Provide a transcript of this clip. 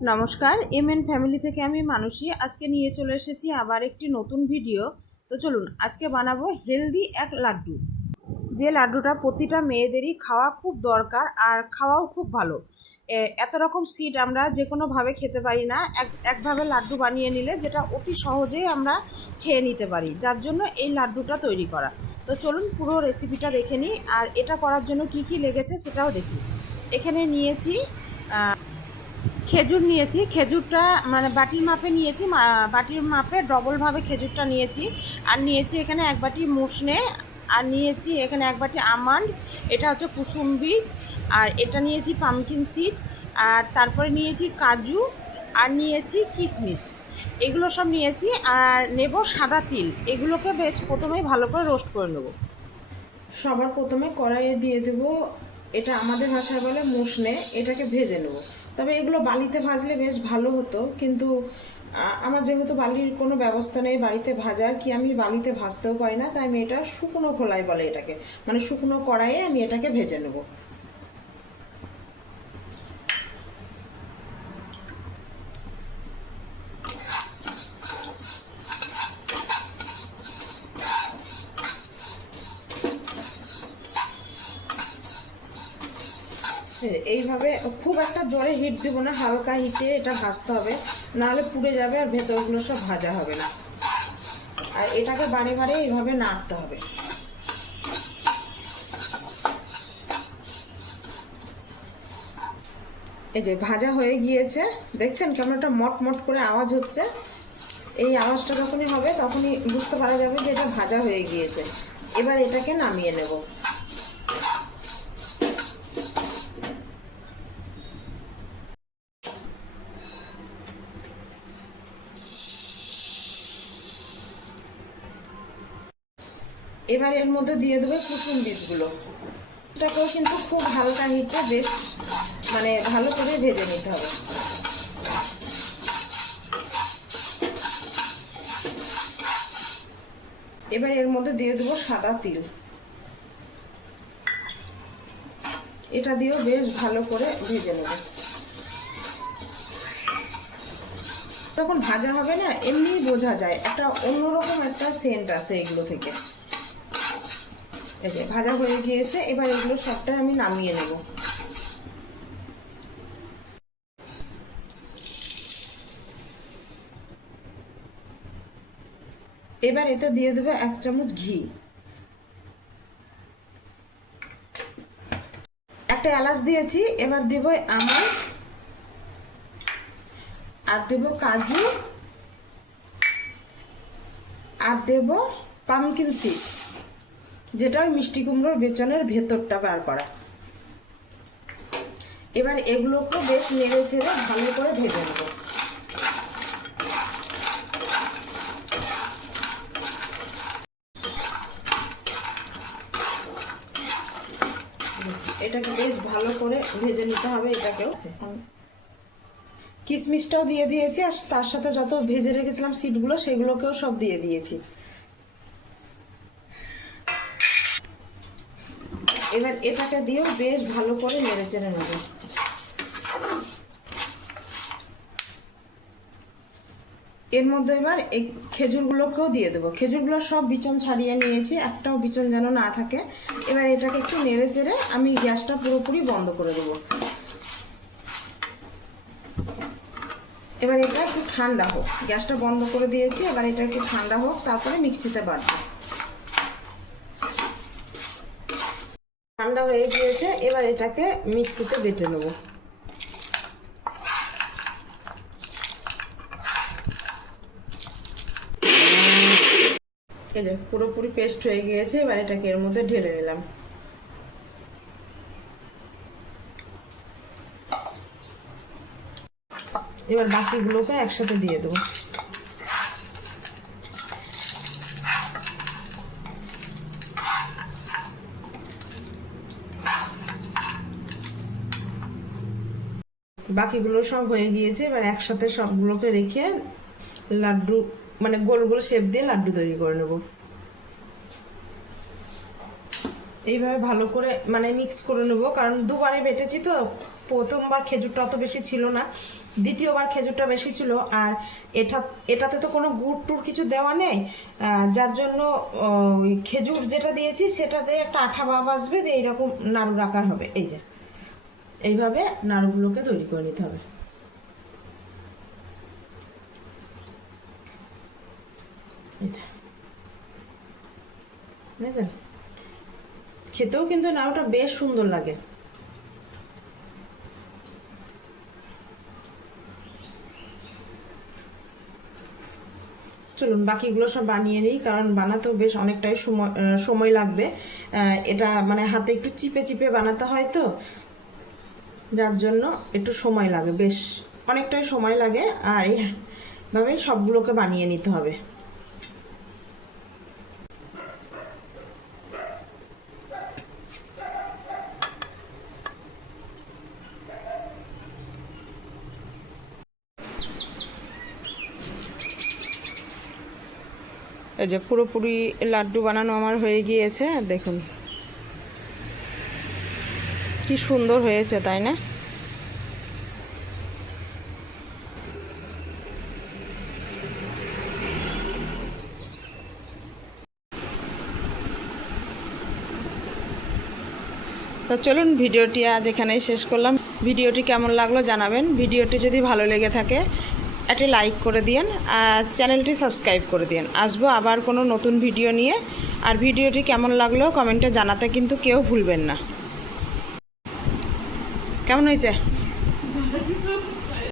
নমস্কার, MN family থেকে আমি মানসী আজকে নিয়ে চলে এসেছি আবার একটি নতুন ভিডিও। তো চলুন আজকে বানাবো হেলদি এক লাড্ডু, যে লাড্ডুটা প্রতিটা মেয়েদেরই খাওয়া খুব দরকার আর খাওয়াও খুব ভালো। এত রকম সিড আমরা যে কোনোভাবে খেতে পারি না, একভাবে লাড্ডু বানিয়ে নিলে যেটা অতি সহজেই আমরা খেয়ে নিতে পারি, যার জন্য এই লাড্ডুটা তৈরি করা। তো চলুন পুরো রেসিপিটা দেখে নিই, আর এটা করার জন্য কি কি লেগেছে সেটাও দেখি। এখানে নিয়েছি খেজুর নিয়েছি, খেজুরটা মানে বাটির মাপে নিয়েছি, বাটির মাপে ডবলভাবে খেজুরটা নিয়েছি। আর নিয়েছি এখানে এক বাটি মুসনে, আর নিয়েছি এখানে এক বাটি আমন্ড, এটা হচ্ছে কুসুম বীজ, আর এটা নিয়েছি পামকিন সিড, আর তারপরে নিয়েছি কাজু, আর নিয়েছি কিশমিশ। এগুলো সব নিয়েছি। আর নেব সাদা তিল, এগুলোকে বেশ প্রথমেই ভালো করে রোস্ট করে নেব। সবার প্রথমে কড়াইয়ে দিয়ে দেব, এটা আমাদের ভাষায় বলে মুসনে, এটাকে ভেজে নেব। তবে এগুলো বালিতে ভাজলে বেশ ভালো হতো, কিন্তু আমার যেহেতু বালির কোনো ব্যবস্থা নেই বাড়িতে ভাজার, কি আমি বালিতে ভাজতেও পারি না, তাই আমি এটা শুকনো খোলাই বলে এটাকে, মানে শুকনো কড়াইয়ে আমি এটাকে ভেজে নেব। এইভাবে খুব একটা জোরে হিট দেবো না, হালকা হিটে এটা ভাজতে হবে, নাহলে পুড়ে যাবে আর ভেতরগুলো সব ভাজা হবে না। আর এটাকে বারে বারে এইভাবে নাড়তে হবে। এই যে ভাজা হয়ে গিয়েছে, দেখছেন কেমন একটা মটমট করে আওয়াজ হচ্ছে। এই আওয়াজটা যখনই হবে তখনই বুঝতে পারা যাবে যে এটা ভাজা হয়ে গিয়েছে। এবার এটাকে নামিয়ে নেব। এবার এর মধ্যে দিয়ে দেবে কুসুম বীজগুলো। এটাকেও কিন্তু খুব হালকা হিটে বেশ মানে ভালো করে ভেজে নিতে হবে। এবার এর মধ্যে দিয়ে দেবো সাদা তিল, এটা দিয়েও বেশ ভালো করে ভেজে নেব। যখন ভাজা হবে না এমনিই বোঝা যায়, একটা অন্যরকম একটা সেন্ট আসে এগুলো থেকে। এই যে ভাজা হয়ে গিয়েছে, এবার এগুলো সবটাই আমি নামিয়ে নেব। এবার এতে দিয়ে দেবো 1 চামচ ঘি, একটা এলাচ দিয়েছি। এবার দেব আমন্ড, আর দেব কাজু, আর দেব পামকিন সিড, যেটা ওই মিষ্টি কুমড়োর বেচনের ভেতরটা বার করা। এবার এগুলোকে বেশ নেড়ে চেড়ে ভালো করে ভেজে নেব। এটাকে বেশ ভালো করে ভেজে নিতে হবে। এটাকেও কিশমিশটাও দিয়ে দিয়েছি, আর তার সাথে যত ভেজে রেখেছিলাম সিডগুলো সেগুলোকেও সব দিয়ে দিয়েছি। এবার এটাকে দিয়েও বেশ ভালো করে নেড়ে চেড়ে নেব। এর মধ্যে এবার এই খেজুরগুলোকেও দিয়ে দেবো। খেজুরগুলো সব বিচন ছাড়িয়ে নিয়েছি, একটাও বিচন যেন না থাকে। এবার এটাকে একটু নেড়ে চেড়ে আমি গ্যাসটা পুরোপুরি বন্ধ করে দেবো। এবার এটা একটু ঠান্ডা হোক, গ্যাসটা বন্ধ করে দিয়েছি। এবার এটা একটু ঠান্ডা হোক, তারপরে মিক্সিতে বাটবো। ঠান্ডা হয়ে গিয়েছে, এবার এটাকে মিক্সিতে বেটে নেবো। এই যে পুরোপুরি পেস্ট হয়ে গিয়েছে, এবার এটাকে এর মধ্যে ঢেলে নিলাম। এবার বাকিগুলোকে একসাথে দিয়ে দেবো। বাকিগুলো সব হয়ে গিয়েছে, এবার একসাথে সবগুলোকে রেখে লাড্ডু মানে গোল গোল শেপ দিয়ে লাড্ডু তৈরি করে নেব। এইভাবে ভালো করে মানে মিক্স করে নেব, কারণ দুবারে বেটেছি তো, প্রথমবার খেজুরটা অত বেশি ছিল না, দ্বিতীয়বার খেজুরটা বেশি ছিল, আর এটাতে তো কোনো গুড় টুর কিছু দেওয়া নেই, যার জন্য ওই খেজুর যেটা দিয়েছি সেটাতে একটা আঠা ভাব আসবে, দিয়ে এইরকম নাড়ুর আকার হবে। এই যে এইভাবে নাড়ুগুলোকে তৈরি করে নিতে হবে। এই যে বুঝলেন, খেতেও কিন্তু নাড়ুটা বেশ সুন্দর লাগে। চলুন বাকিগুলো সব বানিয়ে নিই, কারণ বানাতেও বেশ অনেকটাই সময় লাগবে। এটা মানে হাতে একটু চিপে চিপে বানাতে হয় তো, যার জন্য একটু সময় লাগে, বেশ অনেকটাই সময় লাগে। আর এইভাবে সবগুলোকে বানিয়ে নিতে হবে। এই যে পুরোপুরি লাড্ডু বানানো আমার হয়ে গিয়েছে, দেখুন কি সুন্দর হয়েছে, তাই না? তো চলুন ভিডিওটি আজ এখানেই শেষ করলাম। ভিডিওটি কেমন লাগলো জানাবেন। ভিডিওটি যদি ভালো লেগে থাকে একটা লাইক করে দিন, আর চ্যানেলটি সাবস্ক্রাইব করে দিন। আসবো আবার কোনো নতুন ভিডিও নিয়ে। আর ভিডিওটি কেমন লাগলো কমেন্টে জানাতে কিন্তু কেউ ভুলবেন না। কেমন হয়েছে?